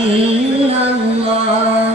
illallah,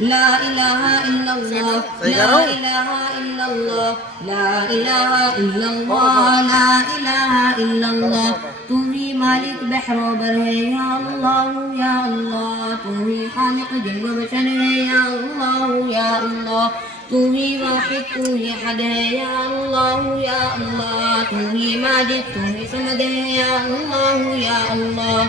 لا إله إلا الله لا إله إلا الله لا إله إلا الله لا إله إلا الله تو ہی مالک بحر و بر ہے یا اللہ یا اللہ، تو ہی خالق جن و بشر ہے یا اللہ یا اللہ، تو ہی واحد تو ہی احد ہے یا اللہ یا اللہ، تو ہی ماجد تو ہی صمد ہے یا اللہ یا اللہ،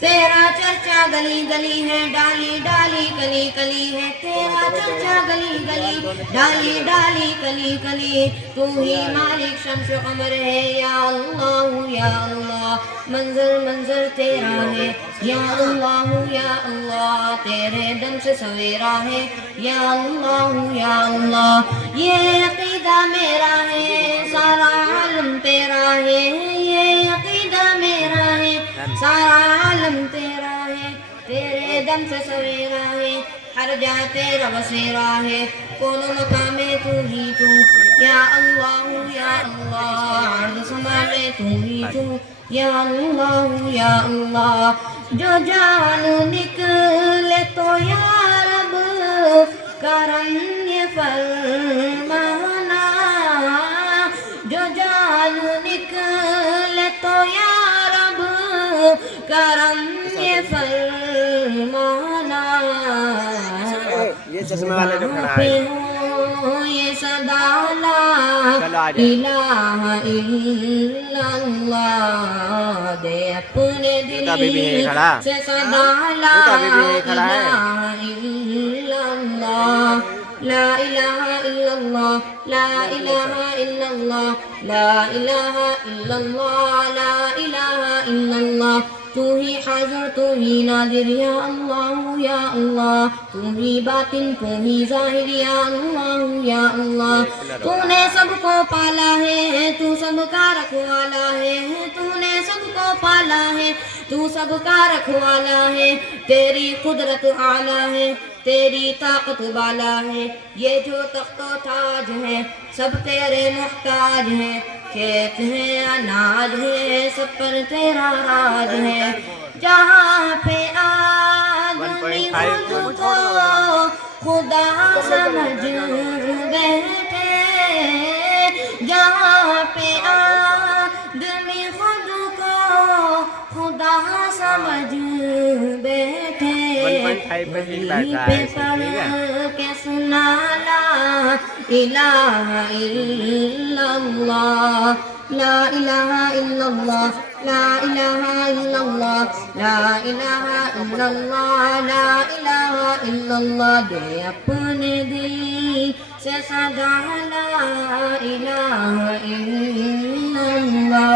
تیرا چرچا گلی گلی ہے ڈالی ڈالی کلی کلی ہے، تیرا چرچا گلی گلی ڈالی ڈالی کلی کلی، تو ہی مالک شمس و قمر ہے یا اللہ یا اللہ، منظر منظر تیرا ہے یا اللہ یا اللہ، تیرے دم سے سویرا ہے یا اللہ یا اللہ، یہ عقیدہ میرا ہے سارا عالم تیرا ہے، یہ عقیدہ میرا ہے سارا عالم تیرا ہے، تیرے دم سے سویرا ہے، ہر جا تیرا بسیرا ہے، کون مقام تو ہی تو یا اللہ یا اللہ، عرض سمانے تو ہی تو یا اللہ یا اللہ، جو جان نکلے تو یا رب کرم یہ فرمانا، جو جان نکلے تو یا رب کرم یہ فرمانا، یہ چشمے والے جو کھڑا ہے یہ صدا لا الہ الا اللہ، دے اپنے دل سے صدا لا الہ الا اللہ، لا الہ الا اللہ لا الہ الا اللہ لا الہ الا اللہ لا الہ الا اللہ، تو ہی حاضر تو ہی ناظر یا اللہ یا اللہ، تو ہی باطن تو ہی ظاہر یا اللہ یا اللہ، تو نے سب کو پالا ہے تو سب کا رکھوالا ہے، تو نے سب کو پالا ہے تو سب کا رکھوالا ہے، تیری قدرت اعلیٰ ہے تیری طاقت بالا ہے، یہ جو تخت و تاج ہے سب تیرے محتاج ہیں، کھیت ہے اناج ہے سب پر تیرا راج ہے، جہاں پہ آدمی خود کو خدا سمجھ بیٹھے، جہاں پہ آدمی خود کو خدا سمجھ بیٹھے، وہیں پہ پڑھ کے سنا لا الہ الا اللہ، لا الہ الا اللہ لا الہ الا اللہ لا الہ الا اللہ لا الہ الا اللہ، دے اپنے دل سے صدا لا الہ الا اللہ۔